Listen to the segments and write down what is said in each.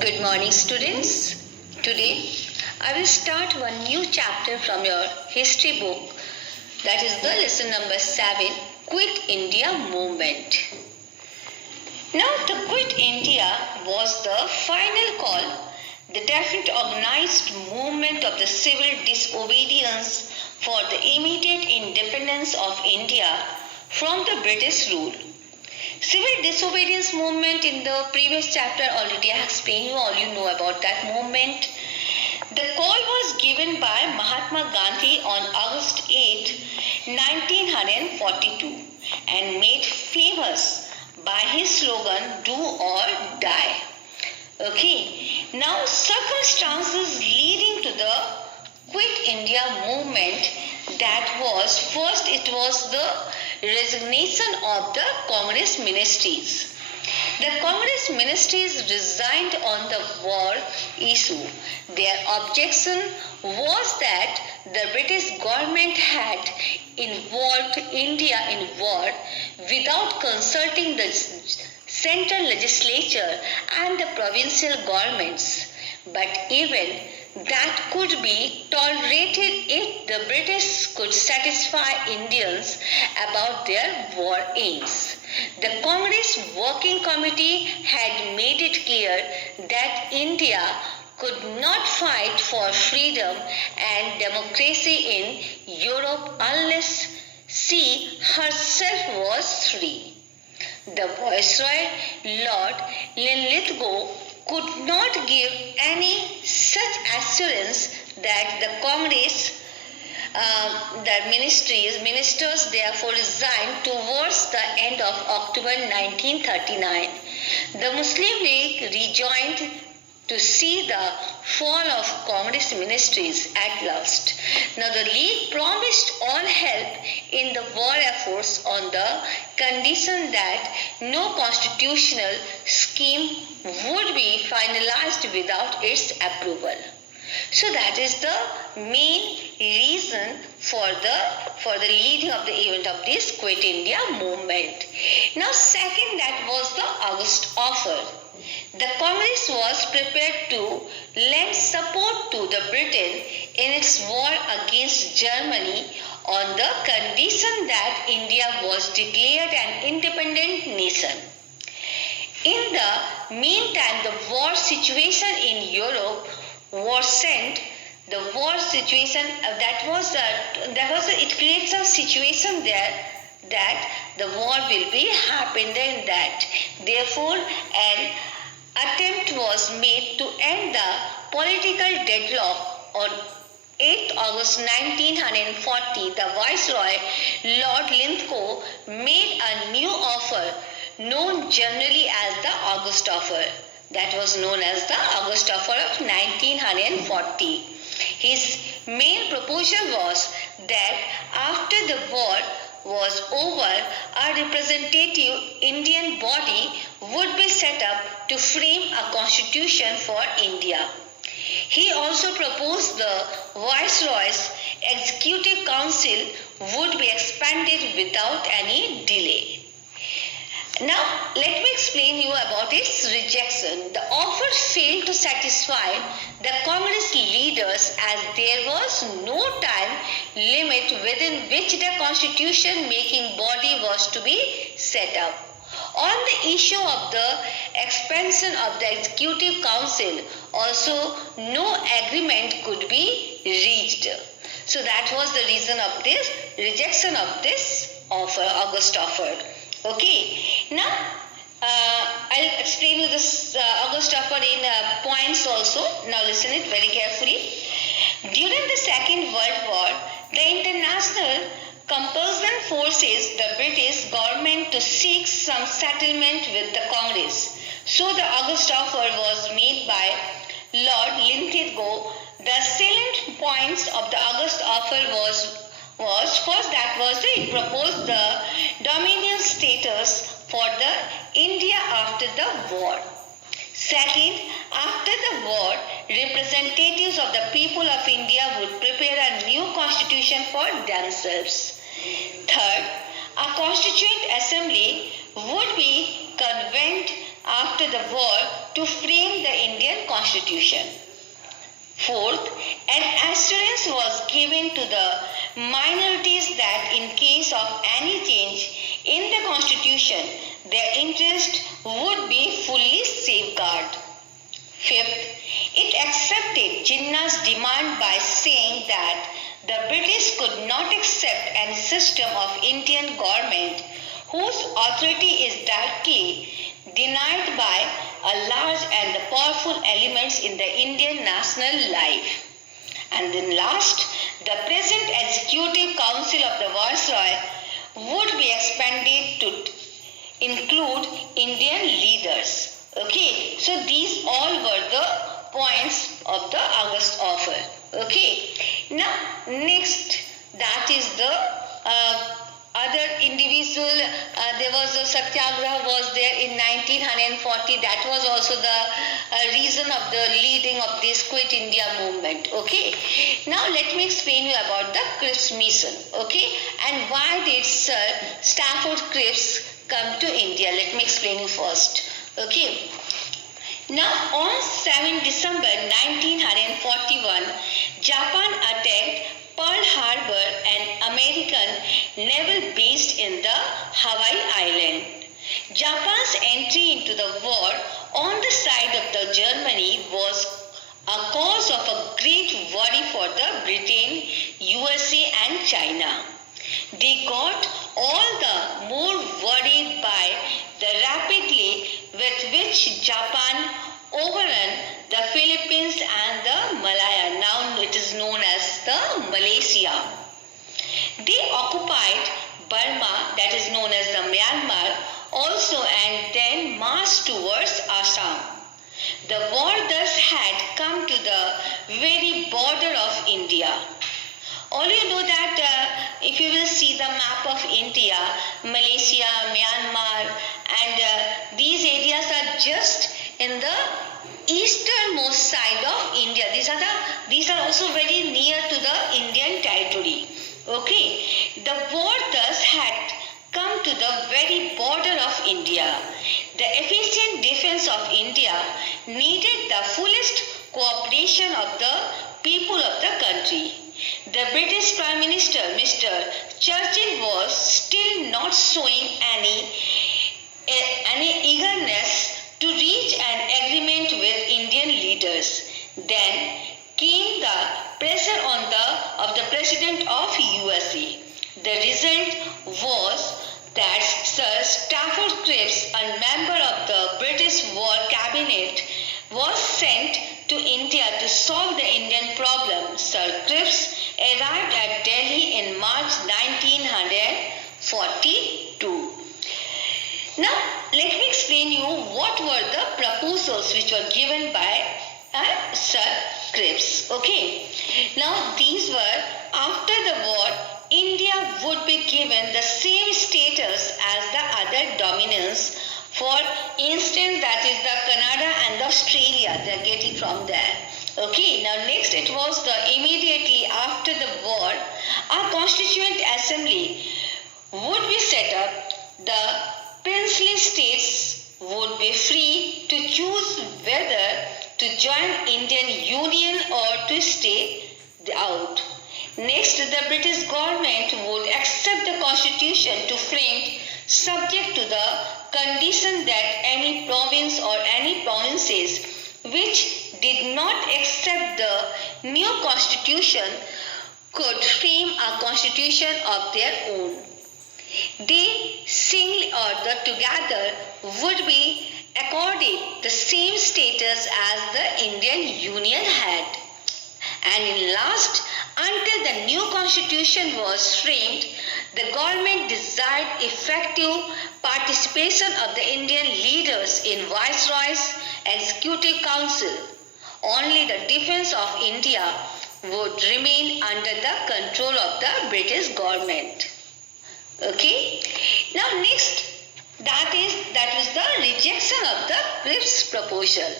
Good morning, students. Today I will start one new chapter from your history book, that is the lesson number 7, Quit India Movement. Now, the Quit India was the final call, the definite organized movement of the civil disobedience for the immediate independence of India from the British rule. Civil disobedience movement in the previous chapter already I explained you, all you know about that movement. The call was given by Mahatma Gandhi on August 8, 1942 and made famous by his slogan, do or die. Okay, now circumstances leading to the Quit India movement, that was first it was the resignation of the Congress ministries. The Congress ministries resigned on the war issue. Their objection was that the British government had involved India in war without consulting the central legislature and the provincial governments. But even that could be tolerated if the British could satisfy Indians about their war aims. The Congress Working Committee had made it clear that India could not fight for freedom and democracy in Europe unless she herself was free. The Viceroy, Lord Linlithgow, could not give any such assurance that the Congress, the ministers therefore resigned towards the end of October 1939. The Muslim League rejoined to see the fall of Congress ministries at last. Now the League promised all help in the war efforts on the condition that no constitutional scheme would be finalized without its approval. So that is the main reason for the leading of the event of this Quit India movement. Now second, that was the August offer. The Congress was prepared to lend support to the Britain in its war against Germany on the condition that India was declared an independent nation. In the meantime, the war situation in Europe worsened. The war situation it creates a situation there that the war will be happened in that. Therefore, an attempt was made to end the political deadlock on 8th August 1940. The Viceroy, Lord Linlithgow, made a new offer known generally as the August offer. That was known as the August offer of 1940. His main proposal was that after the war was over, a representative Indian body would be set up to frame a constitution for India. He also proposed the Viceroy's Executive Council would be expanded without any delay. Now, let me explain you about its rejection. The offer failed to satisfy the Congress leaders as there was no time limit within which the constitution-making body was to be set up. On the issue of the expansion of the Executive Council, also no agreement could be reached. So that was the reason of this rejection of this offer, August offer. Okay, now I'll explain you this August offer in points also. Now listen it very carefully. During the Second World War, the international compulsion forces the British government to seek some settlement with the Congress. So the August offer was made by Lord Linlithgow. The salient points of the August offer was first, that was it proposed the dominion status for the India after the war. Second, after the war, representatives of the people of India would prepare a new constitution for themselves. Third, a constituent assembly would be convened after the war to frame the Indian Constitution. Fourth, an assurance was given to the minorities that in case of any change in the constitution, their interest would be fully safeguarded. Fifth, it accepted Jinnah's demand by saying that the British could not accept any system of Indian government whose authority is directly denied by a large and powerful elements in the Indian national life. And then last, the present Executive Council of the Viceroy would be expanded to include Indian leaders. Okay, so these all were the points of the August offer. Okay, now next, that is the other individual, there was a satyagraha was there in 1940. That was also the reason of the leading of this Quit India movement. Okay, now let me explain you about the Cripps mission. Okay, and why did Sir Stafford Cripps come to India? Let me explain you first. Okay, now on 7 December 1941, Japan attacked Pearl Harbor, an American naval based in the Hawaii Island. Japan's entry into the war on the side of the Germany was a cause of a great worry for the Britain, USA and China. They got all the more worried by the rapidly with which Japan overrun the Philippines and the Malaya. Now it is known as the Malaysia. They occupied Burma, that is known as the Myanmar, also, and then marched towards Assam. The war thus had come to the very border of India. All you know that if you will see the map of India, Malaysia, Myanmar, and these areas are just in the easternmost side of India. These are also very near to the Indian territory. Okay, the war thus had come to the very border of India. The efficient defense of India needed the fullest cooperation of the people of the country. The British Prime Minister, Mr. Churchill, was still not showing any eagerness to reach an agreement with Indian leaders. Then came the pressure of the President of USA. The result was that Sir Stafford Cripps, a member of the British War Cabinet, was sent to India to solve the Indian problem. Sir Cripps arrived at Delhi in March 1942. Now, let me explain you what were the proposals which were given by Sir Cripps. Okay. Now, these were, after the war, India would be given the same status as the other dominions. For instance, that is the Canada and Australia, they are getting from there. Okay, now next it was the immediately after the war, a constituent assembly would be set up. The princely states would be free to choose whether to join Indian Union or to stay out. Next, the British government would accept the constitution to frame subject to the condition that any province or any provinces which did not accept the new constitution could frame a constitution of their own. They singly or the together would be accorded the same status as the Indian Union had. And in last, until the new constitution was framed, the government desired effective participation of the Indian leaders in Viceroy's Executive Council. Only the defense of India would remain under the control of the British government. Okay. Now next, that was the rejection of the Cripps proposal.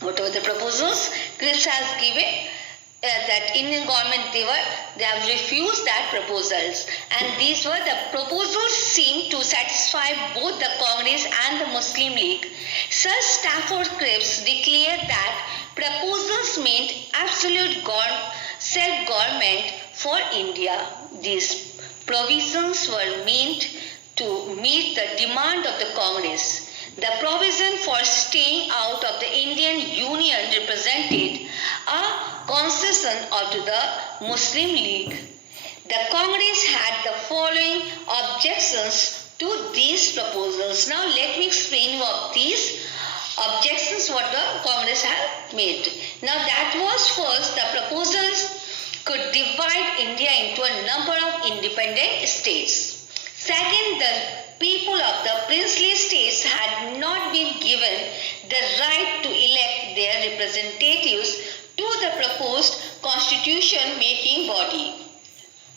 What were the proposals Cripps has given? that Indian government, they have refused that proposals, and these were the proposals seemed to satisfy both the Congress and the Muslim League. Sir Stafford Cripps declared that proposals meant absolute self-government for India. These provisions were meant to meet the demand of the Congress. The provision for staying out of the Indian Union represented a concession to the Muslim League. The Congress had the following objections to these proposals. Now let me explain what these objections what the Congress had made. Now that was first, the proposals could divide India into a number of independent states. Second, the people of the princely states had not been given the right to elect their representatives to the proposed constitution-making body.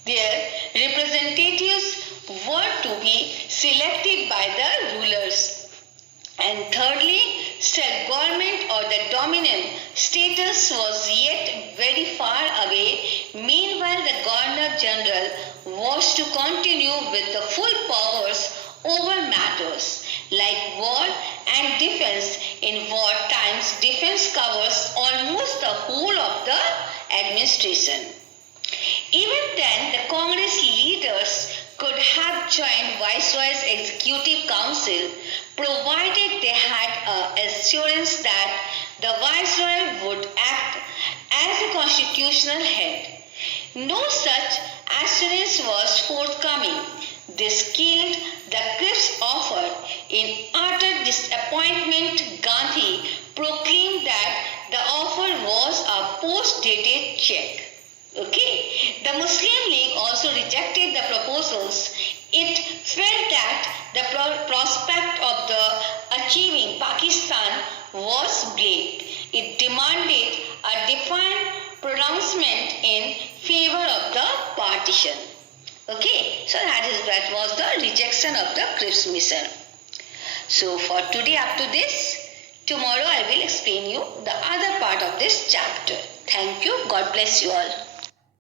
Their representatives were to be selected by the rulers. And thirdly, self-government or the dominant status was yet very far away. Meanwhile, the Governor-General was to continue with the full powers over matters like war and defense. In war times, defense covers almost the whole of the administration. Even then, the Congress leaders could have joined Viceroy's Executive Council provided they had assurance that the Viceroy would act as a constitutional head. No such assurance was forthcoming. This killed the Cripps offer. In utter disappointment, Gandhi proclaimed that the offer was a post-dated check. Okay. The Muslim League also rejected the proposals. It felt that the prospect of the achieving Pakistan was bleak. It demanded a defined pronouncement in favor of the partition. Okay, so that was the rejection of the Cripps mission. So for today up to this, tomorrow I will explain you the other part of this chapter. Thank you. God bless you all.